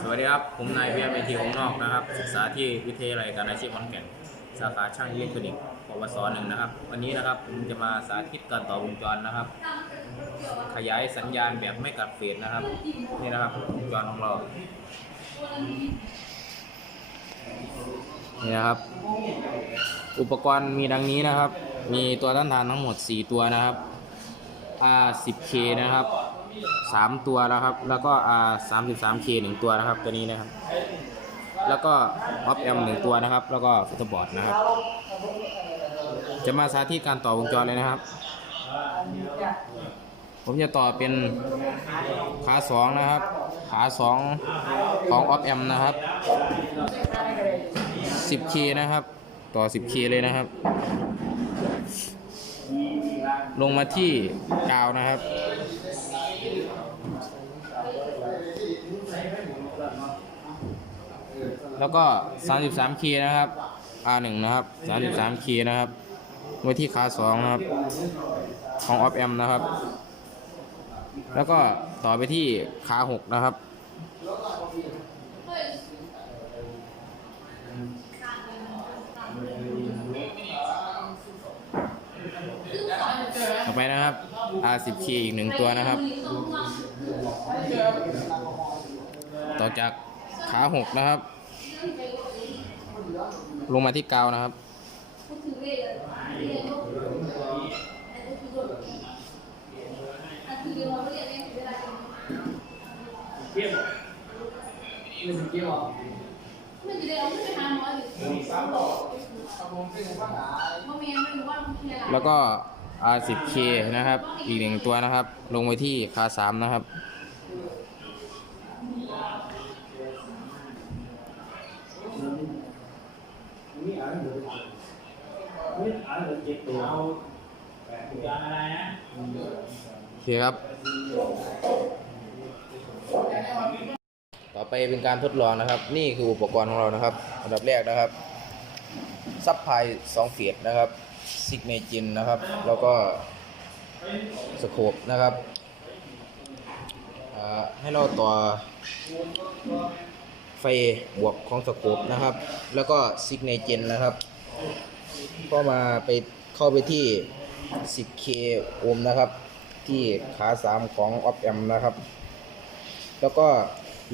สวัสดีครับ ผมนายเบียร์เมทีของนอกนะครับ ศึกษาที่วิทยาลัยการอาชีพขอนแก่น สาขาช่างอิเล็กทรอนิกส์ปวสหนึ่งนะครับ วันนี้นะครับผมจะมาสาธิตการต่อวงจรนะครับ ขยายสัญญาณแบบไม่กัดเฟสนะครับ นี่นะครับวงจรของเรา นี่นะครับ อุปกรณ์มีดังนี้นะครับ มีตัวต้านทานทั้งหมด 4 ตัวนะครับ R 10K นะครับ 3ตัวนะครับ แล้วก็ R 33K 1ตัวนะครับ ตัวนี้นะครับ แล้วก็ Op Amp 1ตัวนะครับ แล้วก็ฟิตบอร์ดนะครับ จะมาสาธิตการต่อวงจรเลยนะครับ ผมจะต่อเป็นขา2นะครับ ขา2ของ Op Amp นะครับ 10K นะครับ ต่อ 10K เลยนะครับ ลงมาที่กาวนะครับ แล้วก็ 33K นะครับ R1 นะครับ 33K นะครับไว้ที่ขา2นะครับ ของ Op Amp นะครับ แล้วก็ต่อไปที่ขา6นะครับ ต่อไปนะครับ R10K อีกหนึ่งตัวนะครับ ต่อจากขาหกนะครับ ลงมาที่กาวนะครับ แล้วก็ R10K นะครับ อีกหนึ่งตัวนะครับ ลงไปที่คาสามนะครับ อีกหนึ่งตัวนะครับลงไปที่ขาสามนะครับโอเคครับ ต่อไปเป็นการทดลองนะครับ นี่คืออุปกรณ์ของเรานะครับ อันดับแรกนะครับ ซับไพลายสองเฟียดนะครับซิกเนจินนะครับ แล้วก็สโคปนะครับ ให้เราต่อ ไฟบวกของสโคปนะครับ แล้วก็ซิกเนเจนนะครับ ก็มาไปเข้าไปที่ 10k โอห์มนะครับ ที่ขา3ของ op amp นะครับ แล้วก็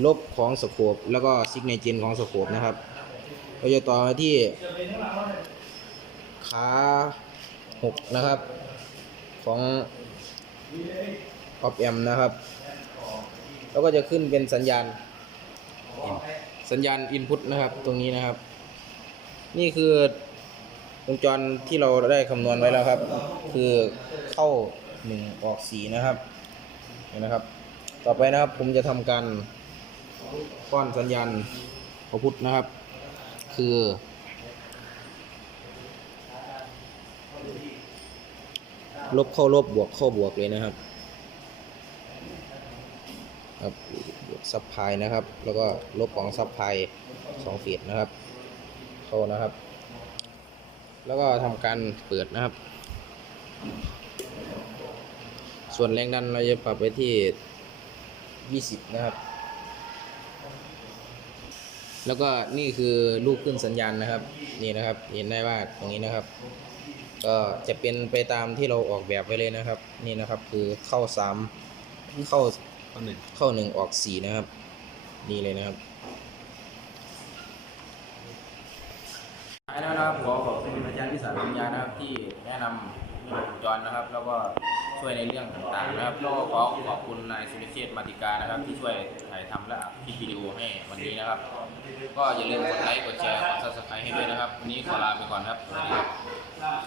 ลบของสโคปแล้วก็ซิกเนเจนของสโคปนะครับเราจะต่อมาที่ขาหกนะครับ ของ op amp นะครับ แล้วก็จะขึ้นเป็นสัญญาณ สัญญาณ input นะครับตรงนี้นะครับ นี่คือวงจรที่เราได้คำนวณไว้แล้วครับ คือเข้า1ออก4นะครับเห็นนะครับ ต่อไปนะครับผมจะทำการป้อนสัญญาณพพุทนะครับ คือ ลบเข้าลบบวกเข้าบวกเลยนะครับ ครับซับพายนะครับ แล้วก็ลบของซับพายสองเฟสนะครับเข้านะครับ แล้วก็ทำการเปิดนะครับ ส่วนแรงดันเราจะปรับไปที่20นะครับ แล้วก็นี่คือลูกขึ้นสัญญาณนะครับ นี่นะครับ เห็นได้ว่าตรงนี้นะครับ ก็จะเป็นไปตามที่เราออกแบบไว้เลยนะครับ นี่นะครับคือเข้าสามเข้า เข้าหนึ่งออกสี่นะครับ นี่เลยนะครับท้ายแล้วนะครับขอขอบคุณอาจารย์พิสารปัญญานะครับที่แนะนำเรื่องวงจรนะครับ แล้วก็ช่วยในเรื่องต่างๆนะครับแล้วก็ขอขอบคุณนายสุริเชษฐ์มาติกานะครับ ที่ช่วยถ่ายทำและอัดคลิปวิดีโอให้วันนี้นะครับ ก็อย่าลืมกดไลค์กดแชร์กดซับสไครต์ให้ด้วยนะครับ วันนี้ขอลาไปก่อนครับสวัสดีครับ